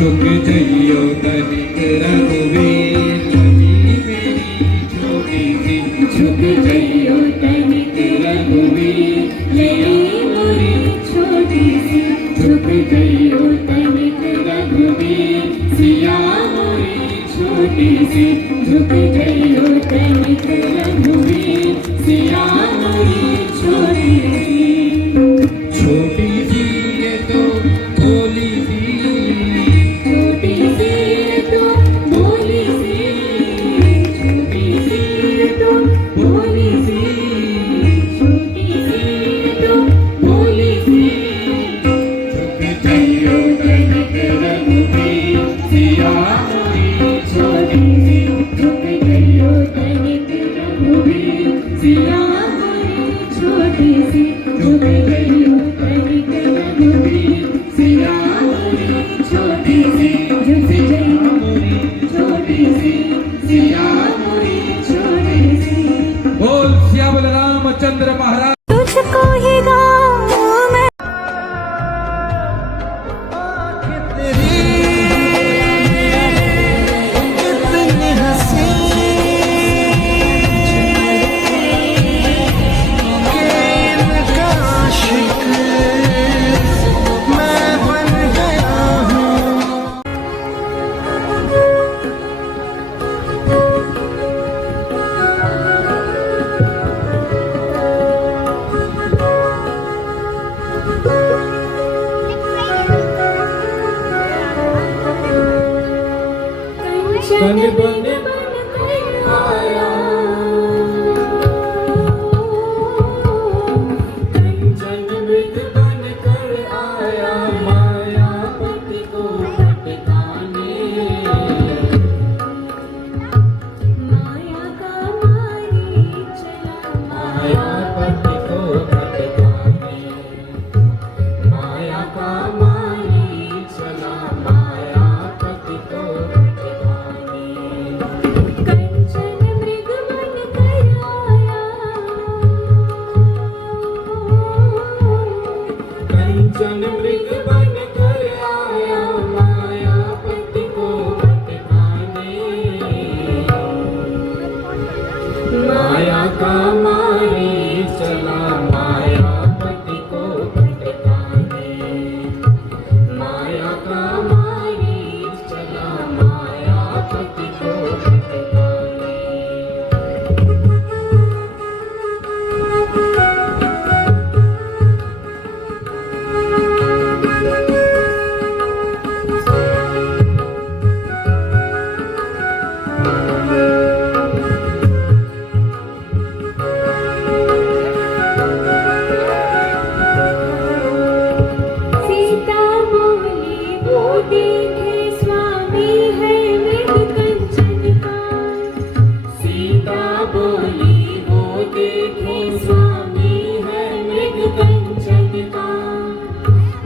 झुक जइयो तनिक रघुवीर लगी मेरी छोटी सी झुक जइयो तनिक रघुवीर लगी मोरी छोटी सी झुक जइयो तनिक रघुवीर सिया मोरी छोटी सी झुक जइयो तनिक रघुवीर सिया मोरी छोटी सी छोटी सी ये तो भोली सी छोटी सी ये तो भोली सी छोटी सी ये तो भोली सी छोटी सी ये तो भोली सी झुक जइयो तनिक रघुवीर सिया मोरी छोटी सी झुक जइयो तनिक रघुवीर सिया मोरी छोटी सी झुक जइयो तनिक रघुवीर सिया मोरी छोटी सी झुक जइयो मोरी छोटी सी सिया मोरी छोटी सी। बोल सिया बोल रामचंद्र महाराज। तुझको ही गाऊं मैं कितनी हंसी के इनका आशिक मैं बन गया हूँ। कंचन बन कर आया कंचन मृग बन कर आया मायापति को भटकाने माया का मारी चला मायापति को भटकाने माया का मारी चला मायापति को भटकाने कंचन मृग बन कर आया कंचन मृग बन कर आया मायापति को भटकाने माया का मारी चला मायापति को भटकाने माया का मारी चला मायापति को भटकाने। सीता बोली वो देखे स्वामी है मृग कंचन का सीता बोली वो देखे स्वामी है मृग कंचन का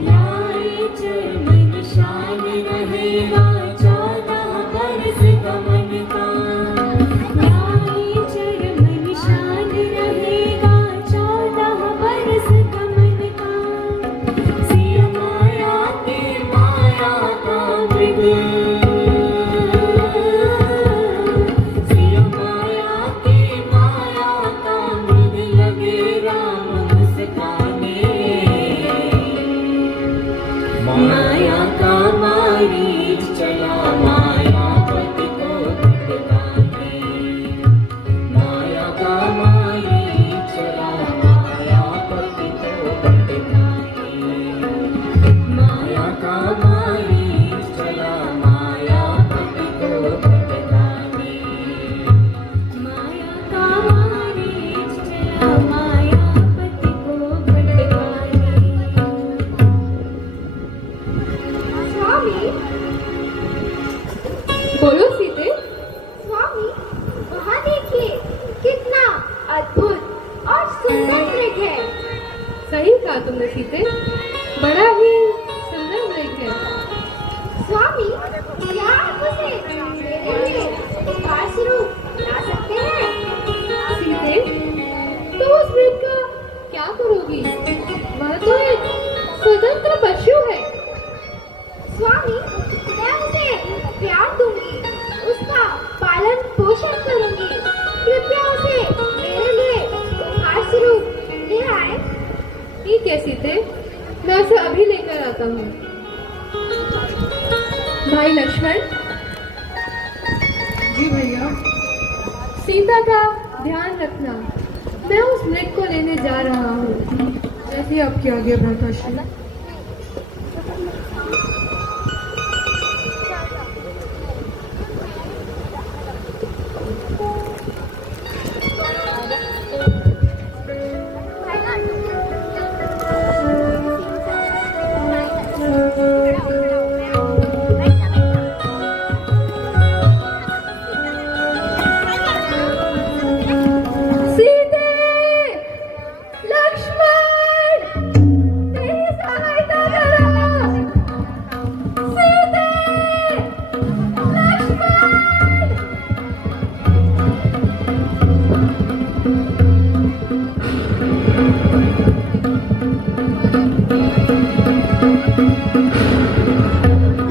लाए चरण निशान रहेगा 14 बरस गमन का लाए चरण निशान रहेगा 14 बरस गमन का सिया माया की माया का मृग सिया माया की माया का मृग लगे राम मुस्काने माया का मारी चला मायापति को भटकाने माया का मारी चला मायापति को भटकाने माया का मारी चला मायापति को भटकाने माया का मारी चला मायापति को भटकाने। स्वामी बोलो सीते। स्वामी वहाँ देखिए कितना अद्भुत और सुंदर मृग है। सही कहा तुमने सीते, बड़ा ही सुंदर मृग है। स्वामी क्या आप उसे मेरे लिए खास रूप ला सकते हैं? सीते तुम उस मृग का क्या करोगी? वह तो एक स्वतंत्र पशु है। स्वामी मैं ठीक है सीते, मैं उसे अभी लेकर आता हूँ। भाई लक्ष्मण। जी भैया। सीता का ध्यान रखना, मैं उस मृग को लेने जा रहा हूँ। जैसे आपकी आज्ञा भ्राताश्री। सीते, लक्ष्मण, मेरी सहायता करो। सीते, लक्ष्मण।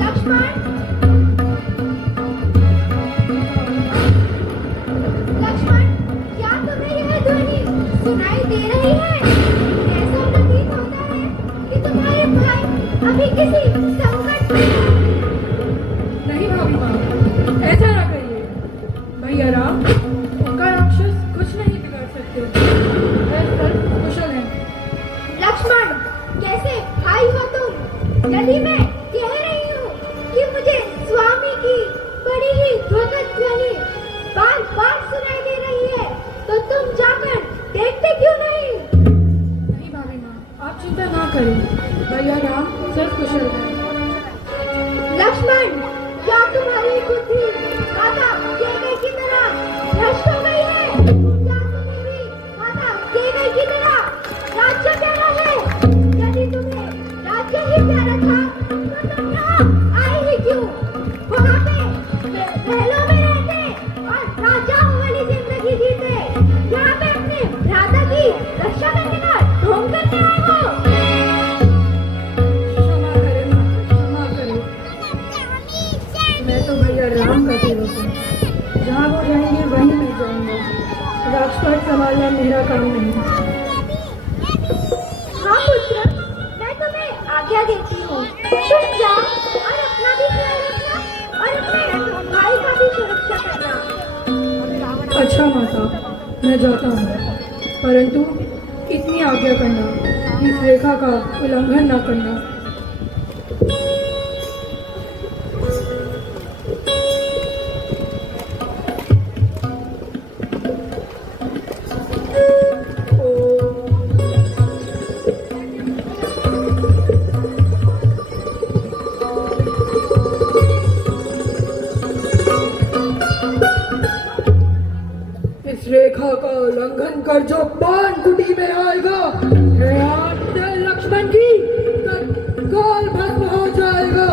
लक्ष्मण, लक्ष्मण, क्या तुम्हें यह ध्वनि सुनाई दे रही है? ऐसा प्रतीत होता है कि तुम्हारे भाई अभी किसी संकट में हैं। नहीं भाभी माँ, ऐसा ना करिए। भैया राम, उनका राक्षस कुछ नहीं बिगाड़ सकते। वे सर्व कुशल हैं। लक्ष्मण, कैसे भाई हो तुम? यदि मैं कह रही हूँ कि मुझे स्वामी की बड़ी ही दुखद ध्वनि बार बार सुनाई दे रही है, तो तुम जाकर देखते क्यों नहीं? नहीं भाभी माँ, आप चिंता ना करें। भैया राम सर्व कुशल हैं। लक्ष्मण, क्या तुम्हारी बुद्धि माता केकई की तरह भ्रष्ट हो गई है? क्या तुम्हें भी माता केकई की तरह राज्य प्यारा है? यदि तुम्हें राज्य ही प्यारा था, तो तुम यहाँ आए ही क्यों? वहाँ पे महलों में रहते और राजाओं वाली जिंदगी जीते, यहाँ पे अपने भ्राता की रक्षा करने का ढोंग करने आए हो। क्षमा करें माँ, क्षमा करें। मैं तो भैया राम का सेवक हूँ। जहाँ वो जाएंगे वहीं मैं जाऊँगा। राजपाट संभालना मेरा काम नहीं। हाँ पुत्र, मैं तुम्हें आज्ञा देती हूँ। तुम जाओ और अपना भी ख्याल रखना और अपने भाई का भी सुरक्षा करना। अच्छा माता, मैं जाता हूँ, परंतु इतनी आज्ञा करना कि इस रेखा का उल्लंघन न करना। इस रेखा का उल्लंघन कर जो पान कुटी में आएगा, लक्ष्मण की तत्काल भस्म हो जाएगा।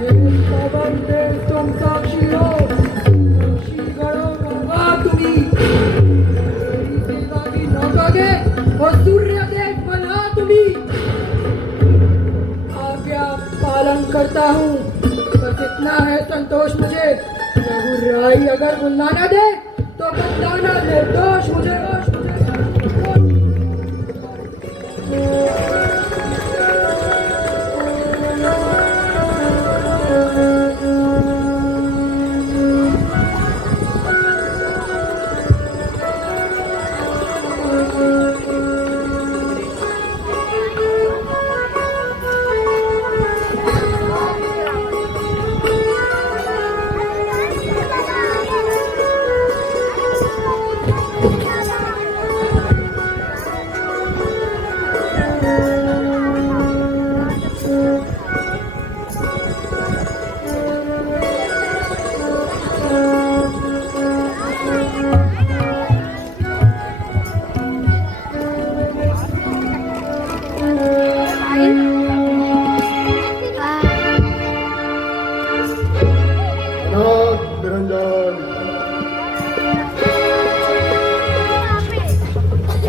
ये पवन देव तुम साक्षी हो, साक्षी गणों होगा तुम्ही। मेरी सेना की नौकागे और सूर्य देव बना तुम्ही। आज्ञा पालन करता हूँ, बस इतना है संतोष मुझे। रघुराई अगर गुंदा न दे तो बंदाना निर्दोष मुझे।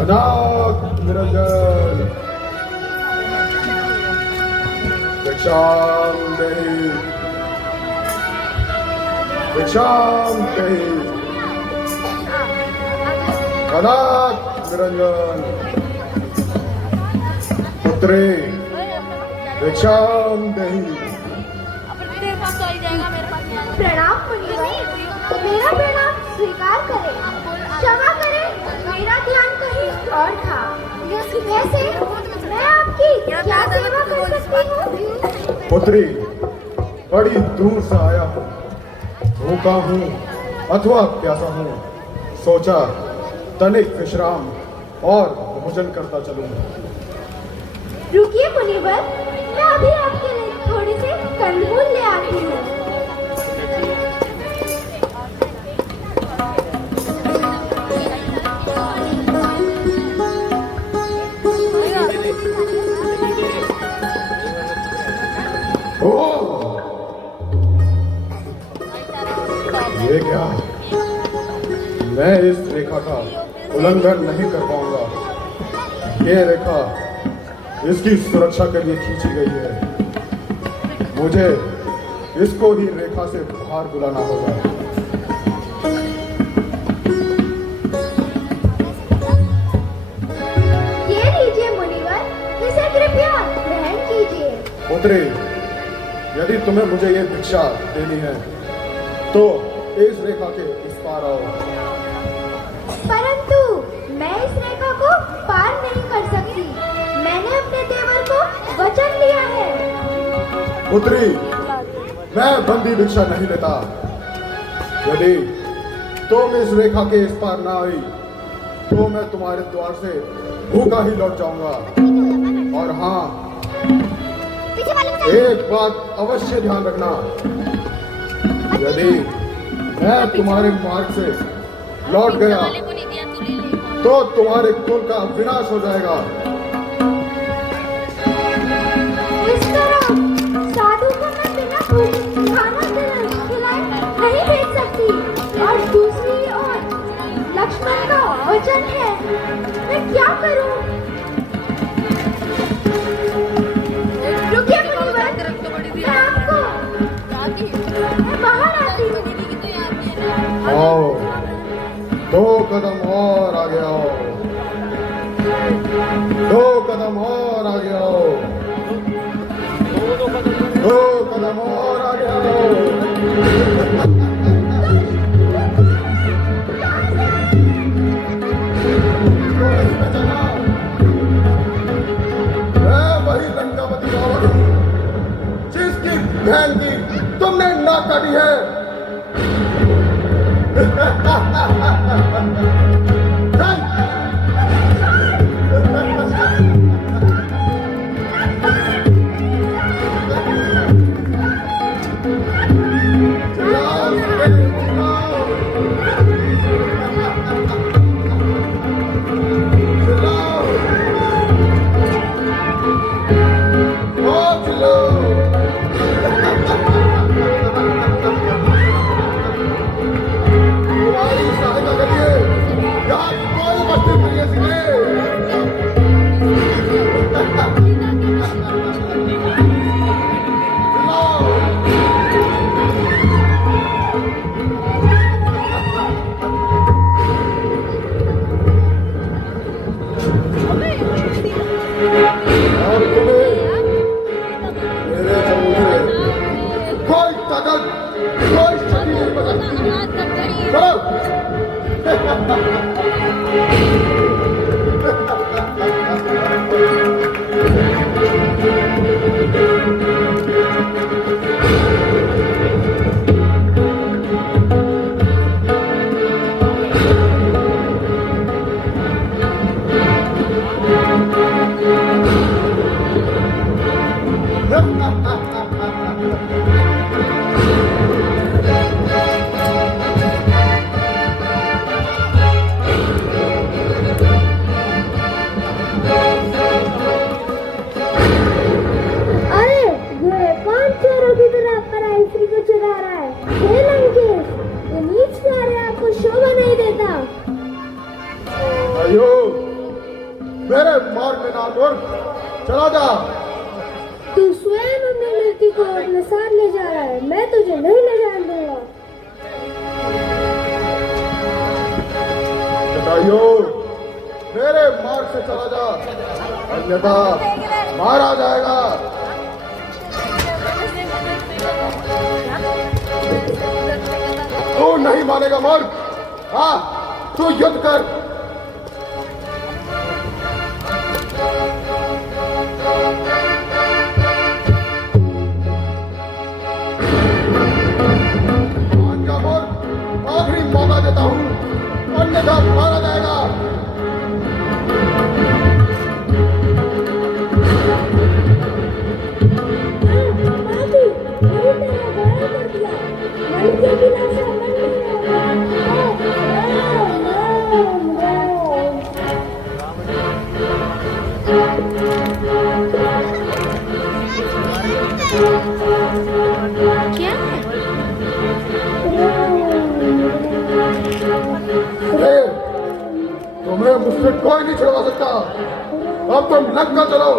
अनाथ निरंजन भिक्षाम देहि अनाथ निरंजन पुत्री भिक्षाम देहि। प्रणाम मुनिवर, मेरा प्रणाम स्वीकार करें, क्षमा करें, मेरा ध्यान कहीं और था। वैसे मैं आपकी क्या सेवा कर सकती हूँ? पुत्री बड़ी दूर से आया हूँ, भूखा हूँ अथवा प्यासा हूँ, सोचा तनिक विश्राम और भोजन करता चलूं। रुकिए मुनिवर, मैं अभी आपके लिए थोड़े से कंदमूल ले आती हूँ। ये क्या? मैं इस रेखा का उल्लंघन नहीं कर पाऊंगा। ये रेखा इसकी सुरक्षा के लिए खींची गई है। मुझे इसको ही रेखा से बाहर बुलाना होगा। ये लीजिए मुनिवर, इसे कृपया ग्रहण कीजिए। पुत्री, यदि तुम्हें मुझे ये भिक्षा देनी है तो इस रेखा के इस पार आओ। परंतु मैं इस रेखा को पार नहीं कर सकती। मैंने अपने देवर को वचन दिया है। पुत्री, मैं बंदी भिक्षा नहीं लेता। यदि तुम इस रेखा के इस पार ना आई तो मैं तुम्हारे द्वार से भूखा ही लौट जाऊंगा। और हाँ, एक बात अवश्य ध्यान रखना, यदि मैं तुम्हारे मार्ग से लौट गया तो तुम्हारे कुल का विनाश हो जाएगा। इस तरह साधु को मैं बिना खाना खिलाए नहीं भेज सकती। और दूसरी ओर लक्ष्मण का वचन है, मैं क्या करूं? रुकिए मुनिवर, मैं बाहर आती हूँ। आओ, 2 कदम और आगे आओ, 2 कदम और आगे आओ, 2 कदम और आगे आओ। मैं वही लंकावती रावण हूँ जिसकी बहन की तुमने नाक काटी है। मेरे मार्ग में ना मुड़, चला जा। तू स्वयं अपनी लड़की को अपने साथ ले जा रहा है, मैं तुझे नहीं ले जाने दूंगा। जटायु, मेरे मार्ग से चला जा, अन्यथा मारा जाएगा। तू नहीं मानेगा मार्ग? हाँ, तू युद्ध कर। आखिरी मौका देता हूं, अन्यथा मारा जाएगा। तुम्हें मुझसे कोई नहीं छुड़वा सकता। अब तुम लंका चलो।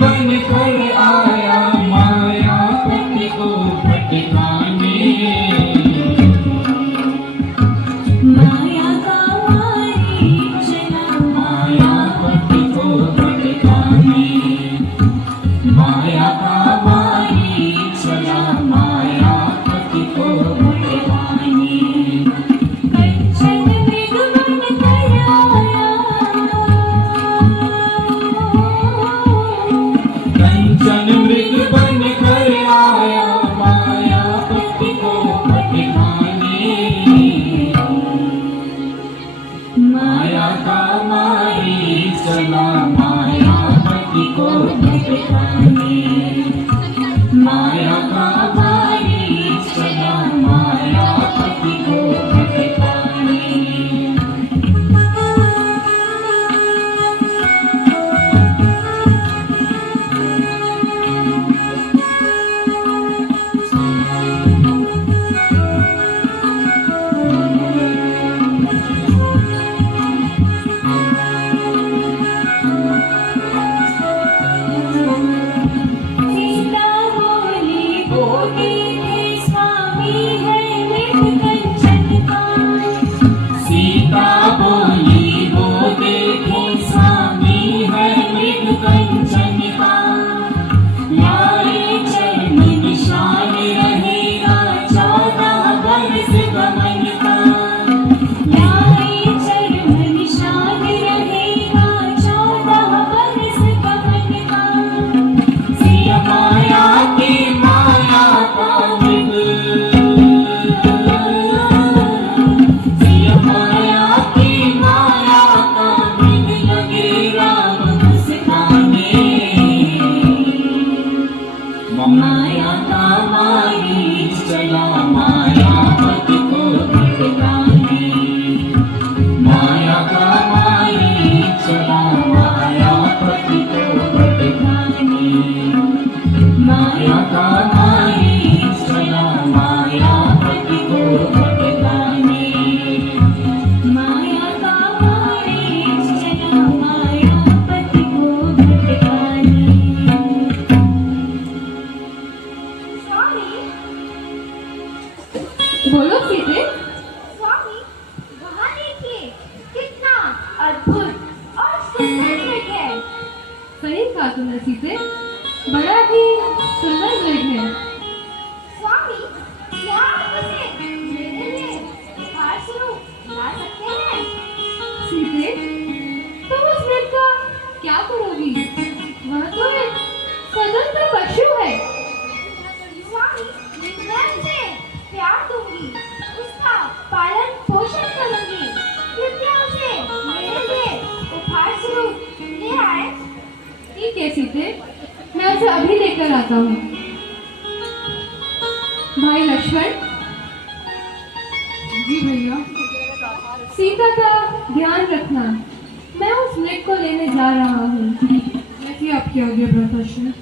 बन कर आया मायापति को भटकाने, माया का वारी चला मायापति को भटकाने, माया का वारी चला मायापति को भटकाने। कंचन मृग बन कर आया, कंचन मृग बन कर आया मायापति को भटकाने, माया का मारी चला मायापति को भटकाने, माया का मारी चला मायापति को भटकाने। सीता बोली वो देखे स्वामी है मृग कंचन का, सीता बोली वो देखे स्वामी है मृग कंचन का, लाए चरण निशान रहेगा 14 वर्ष गमन का, लाए चरण निशान रहेगा 14 वर्ष गमन का। सिया माया की माया का मृग, सिया माया की माया का मृग लगे राम घुस खाने, माया का मारी चला मायापति को भटकाने, माया का मारी चला मायापति को भटकाने, माया का मारी चला मायापति को भटकाने, माया का मारी चला मायापति को भटकाने। स्वामी, बोलो सीते। स्वामी, वहाँ देखिए कितना अद्भुत और सुंदर मृग है। सही कहा तुमने सीते, बड़ा ही सुंदर मृग है। स्वामी, क्या आप उसे मेरे लिए उपहार स्वरूप ला सकते हैं? सीते, तुम उस मृग का क्या करोगी? वह तो एक स्वतंत्र पशु है। स्वामी, मैं उसे प्यार दूंगी, उसका पालन पोषण करूंगी। कृपया उसे मेरे लिए उपहार स्वरूप ले आए। ठीक है सीते, मैं उसे अभी लेकर आता हूँ। भाई लक्ष्मण। जी भैया। सीता का ध्यान रखना। मैं उस स्मिथ को लेने जा रहा हूँ। ऐसी आपकी आज्ञा भ्राताश्री।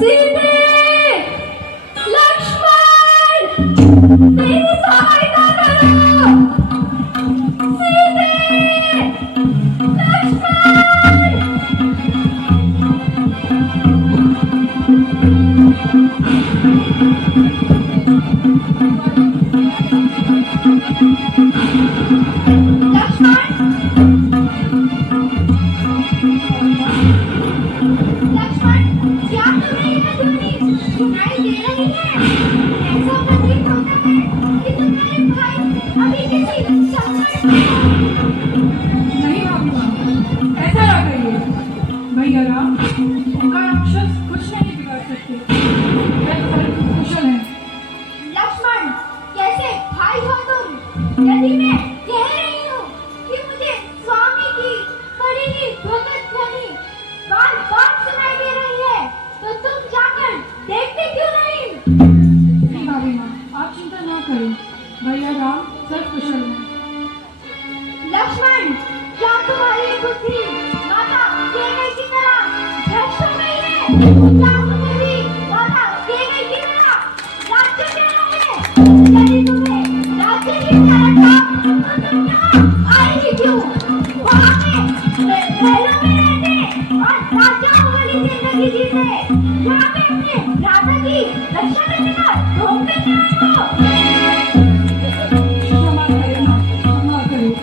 सीते, लक्ष्मण, मेरी सहायता करो। सीते, लक्ष्मण। लक्ष्मण, क्या तुम्हें यह ध्वनि सुनाई दे रही है? ऐसा प्रतीत होता है कि तुम्हारे भाई अभी किसी संकट में हैं। नहीं बाबूआ, ऐसा ना करिए। भैया राम, उनका राक्षस कुछ नहीं बिगाड़ सकते। वे परम कुशल हैं। लक्ष्मण, कैसे भाई हो तुम? यदि मैं कह रही हूँ कि मुझे स्वामी की बड़ी ही भगत ध्वनि बार बार सुनाई दे रही है, तो तुम जाकर देखते क्यों नहीं? नहीं भाभी माँ, आप चिंता ना करें। भैया राम सब कुशल हैं। लक्ष्मण, क्या तुम्हारी बुद्धि माता केने की तरह भ्रष्ट हो गई है? क्या तुम्हें भी माता केने की तरह राज्य देना है? यदि तुम्हें राज्य ही प्यारा था, तो तुम यहाँ आई ही क्यों? वहाँ पे महलों में रहते और राजाओं वाली जिंदगी जीते, यहाँ पे अपने राजा की रक्षा करने का ढोंग करके आए हो। क्षमा करें माँ, क्षमा करें।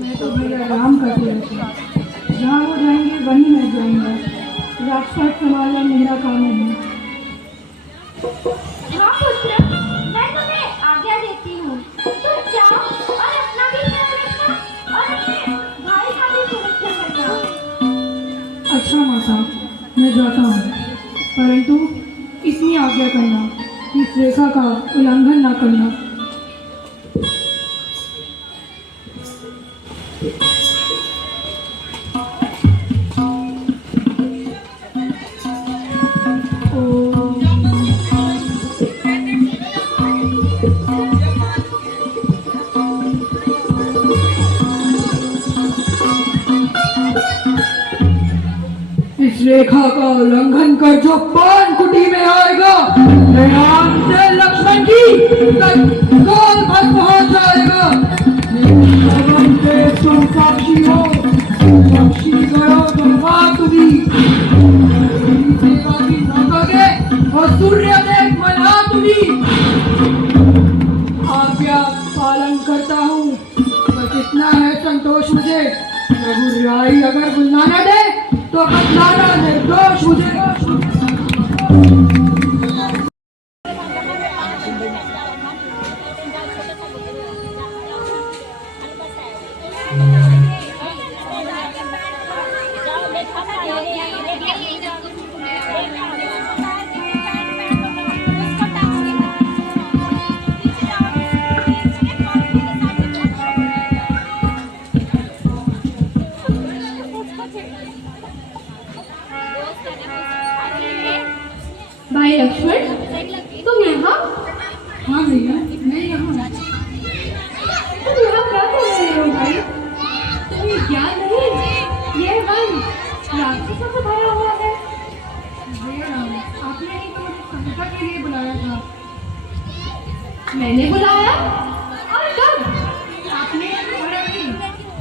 मैं तो भैया राम का सेवक हूँ। जहाँ वो जाएंगे वहीं मैं जाऊँगा। राजपाट संभालना मेरा काम नहीं। हाँ पुत्र, मैं तुम्हें आज्ञा देती हूँ। तुम जाओ और अपना भी ख्याल रखना और अपने भाई का भी सुरक्षा करना। अच्छा माता, मैं जाता हूँ, परंतु इतनी आज्ञा करना कि इस रेखा का उल्लंघन ना करना। इस रेखा का उल्लंघन कर जो पान कुटी में आएगा, नाम से लक्ष्मण की तत्काल भस्म हो जाएगा। भगवान के तुम साक्षी हो, साक्षी करो भगवान तुम्ही सेवा की नौकरे और सूर्य देव मना तुम्ही। आज्ञा पालन करता हूँ, बस इतना है संतोष मुझे। रघुराई अगर बुलाना दे तो बतलाना निर्दोष मुझे। भाई लक्ष्मण, तुम यहाँ? हाँ भैया, मैं यहाँ हूँ। तुम यहाँ क्या कर रहे हो भाई? तुम्हें ज्ञान नहीं? यह वन राक्षसों से भरा हुआ है। भैया राम, आपने ही तो मुझे सहायता के लिए बुलाया था। मैंने बुलाया? और कब? आपने बोला कि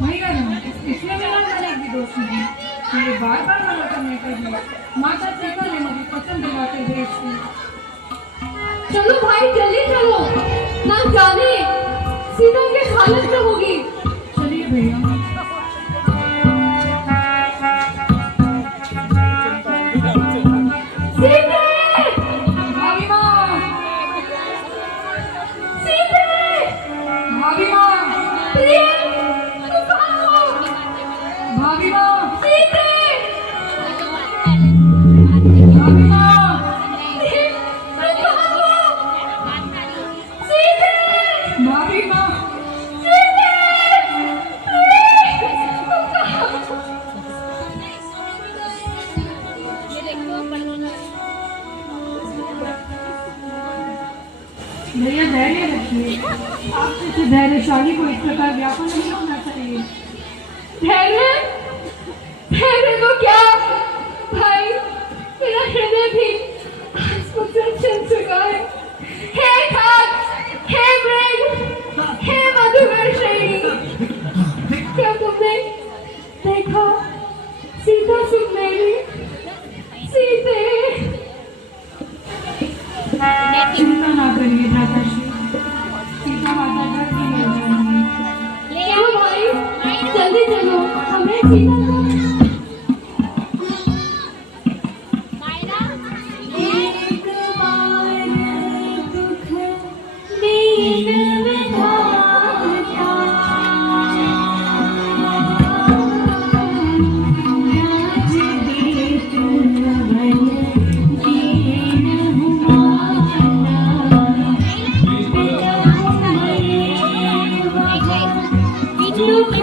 भैया राम, इसमें मेरा गलत भी दोष नहीं। मेरे बार बार मना करने पर भी माता सीता ने मुझे पसंद दिलाते भेज दी। चलो भाई, जल्दी चलो, ना जाने सीता की हालत क्या होगी। चलिए भैया। सीते! भाभी माँ, सीते! भाभी माँ, प्रिय, तुम कहाँ हो? भाभी माँ, सीते! भाभी माँ, प्रिय, तुम कहाँ हो? भैया धैर्य रखिए, आप जैसे धैर्यशाली को इस प्रकार व्याकुल नहीं होना चाहिए। धैर्य धैर्य तो क्या भाई, मेरा हृदय भी मुझसे चल चुका है। हे खाक, हे मृग, हे मधुकर श्रेणी, क्या तुमने देखा सीता सुंदरी सीते? चिंता ना करिए भ्राताश्री, सीता माता घर की मिल जाएंगी। चलो भाई, जल्दी चलो, हमें सीता को एक बार दुख दीन विधाता, राज देत वन दीन हुमाना, दुख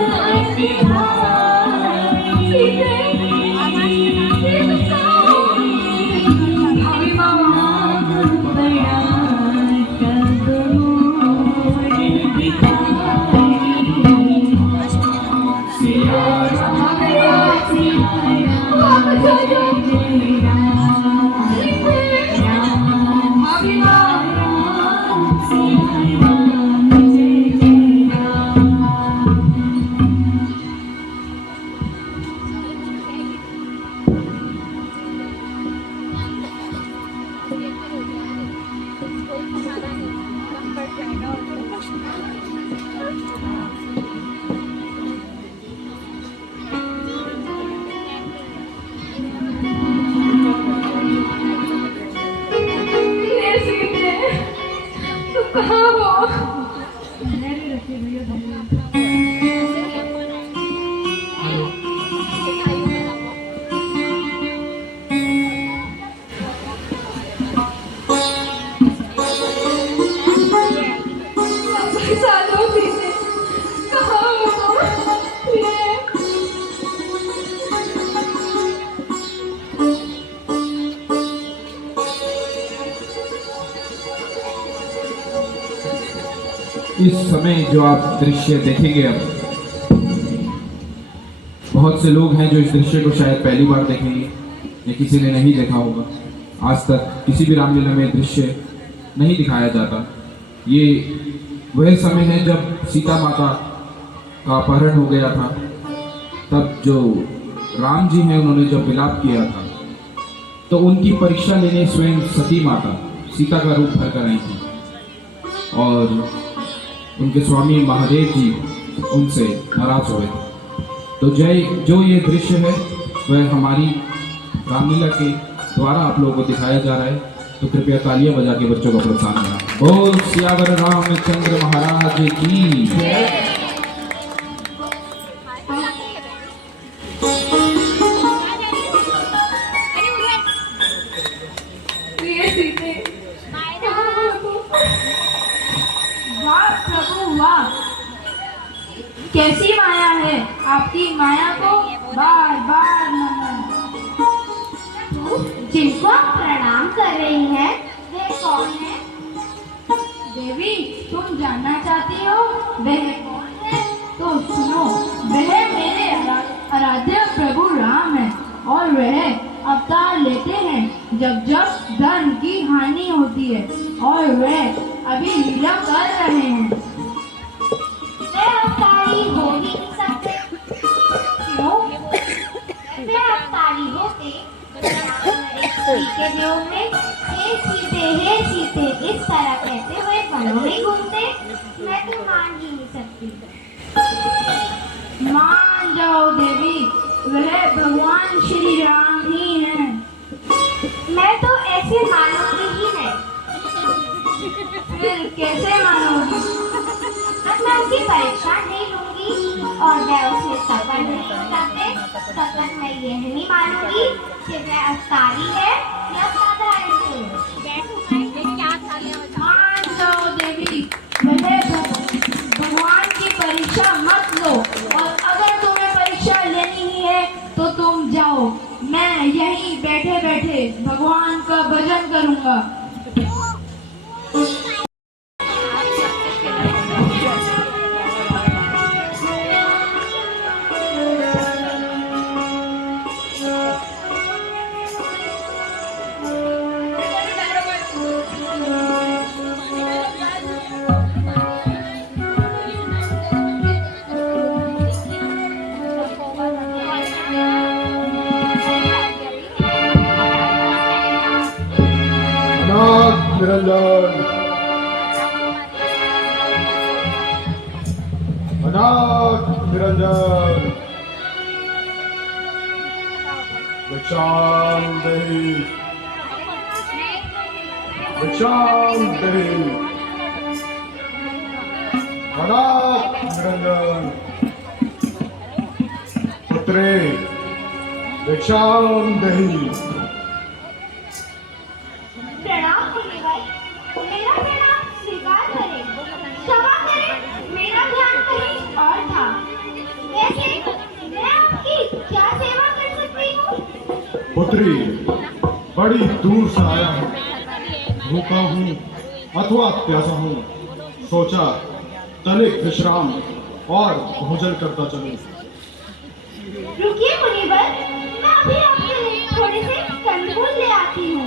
कहाँ हो? धैर्य रखिए भैया, धैर्य। सालों बीते, कहाँ हो? इस समय जो आप दृश्य देखेंगे, अब बहुत से लोग हैं जो इस दृश्य को शायद पहली बार देखेंगे या किसी ने नहीं देखा होगा। आज तक किसी भी रामलीला में दृश्य नहीं दिखाया जाता। ये वह समय है जब सीता माता का अपहरण हो गया था। तब जो राम जी हैं उन्होंने जब विलाप किया था, तो उनकी परीक्षा लेने स्वयं सती माता सीता का रूप भर कर आई थी और उनके स्वामी महादेव जी उनसे नाराज हुए थे। तो जो ये दृश्य है वह हमारी रामलीला के द्वारा आप लोगों को दिखाया जा रहा है। तो कृपया तालियां बजा के बच्चों को प्रोत्साहन करें। बोल सियावर रामचंद्र महाराज की जय। वाह प्रभु वाह, कैसी माया है आपकी, माया को बार बार नमन। जिनको आप प्रणाम कर रही हैं वे कौन है? देवी, तुम जानना चाहती हो वह कौन है? तो सुनो, वह मेरे आराध्य प्रभु राम है और वह अवतार लेते हैं जब जब धन की हानि होती है और वह अभी लीला कर रहे हैं। वे अवतारी हो ही नहीं सकते। क्यों? वे अवतारी होते के वियोग में हे सीते इस तरह कहते हुए वनों में घूमते। मैं तो मान ही नहीं सकती। मान जाओ देवी, वह भगवान श्री राम ही हैं। मैं तो ऐसे मानूंगी ही नहीं। फिर कैसे मानोगी? अब मैं उनकी परीक्षा नहीं लूंगी और मैं उसे सफल नहीं बताते, तब तक मैं यह नहीं मानूंगी कि वह अवतारी है या साधारण पुरुष। मान जाओ देवी, वह भगवान की परीक्षा मत लो और अगर तुम्हें परीक्षा लेनी ही है तो तुम जाओ, मैं यहीं बैठे बैठे भगवान का भजन करूंगा। निरंजन, अनाथ निरंजन, भिक्षाम देहि, भिक्षाम देहि, अनाथ निरंजन, पुत्रे भिक्षाम देहि। प्रणाम मुनिवर, मेरा प्रणाम स्वीकार करें। क्षमा करें, मेरा ध्यान कहीं और था। वैसे मैं आपकी क्या सेवा कर सकती हूँ? पुत्री, बड़ी दूर से आया हूँ, भूखा हूँ अथवा प्यासा हूँ, सोचा तनिक विश्राम और भोजन करता चलूं। रुकिए मुनिवर, मैं अभी आपके लिए थोड़े से कंदमूल ले आती हूँ।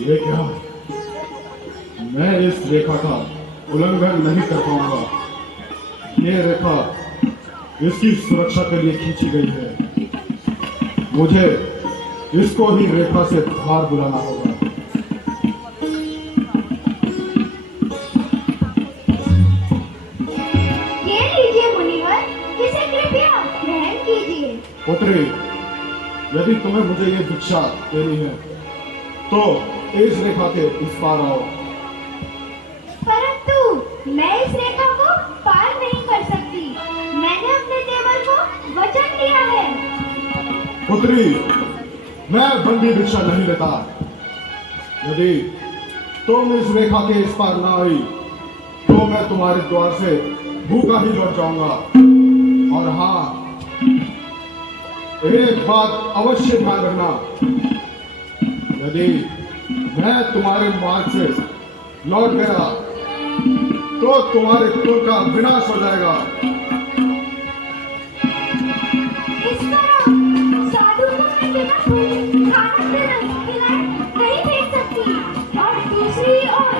ये क्या? मैं इस रेखा का उल्लंघन नहीं कर पाऊंगा। ये रेखा इसकी सुरक्षा के लिए खींची गई है। मुझे इसको ही रेखा से बाहर बुलाना होगा। ये लीजिए मुनिवर, इसे कृपया ग्रहण कीजिए। पुत्री, यदि तुम्हें मुझे ये भिक्षा देनी है तो इस रेखा के इस पार आओ। परंतु मैं इस रेखा को पार नहीं कर सकती। मैंने अपने देवर को वचन दिया है। पुत्री, मैं बंदी भिक्षा नहीं लेता। यदि तुम इस रेखा के इस पार ना आई तो मैं तुम्हारे द्वार से भूखा ही लौट जाऊंगा। और हाँ, एक बात अवश्य ध्यान रखना, यदि मैं तुम्हारे मार्ग से लौट गया तो तुम्हारे कुल का विनाश हो जाएगा। इस तरह साधु को मैं बिना कोई खाना खिलाए नहीं भेज सकती। और दूसरी ओर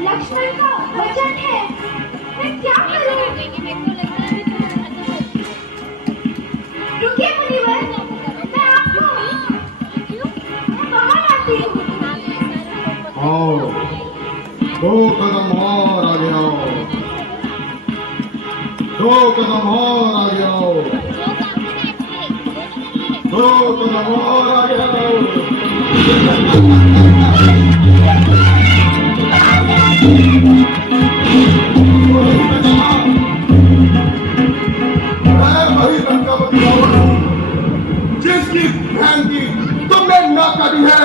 लक्ष्मण का वचन है, मैं क्या करूं? रुकिए मुनिवर, मैं आपको मैं बाहर आती हूँ। आओ, 2 कदम और आगे आओ, 2 कदम और आगे आओ, 2 कदम और आगे आओ। मैं वही लंकापति रावण हूँ जिसकी बहन की तुमने नाक काटी है।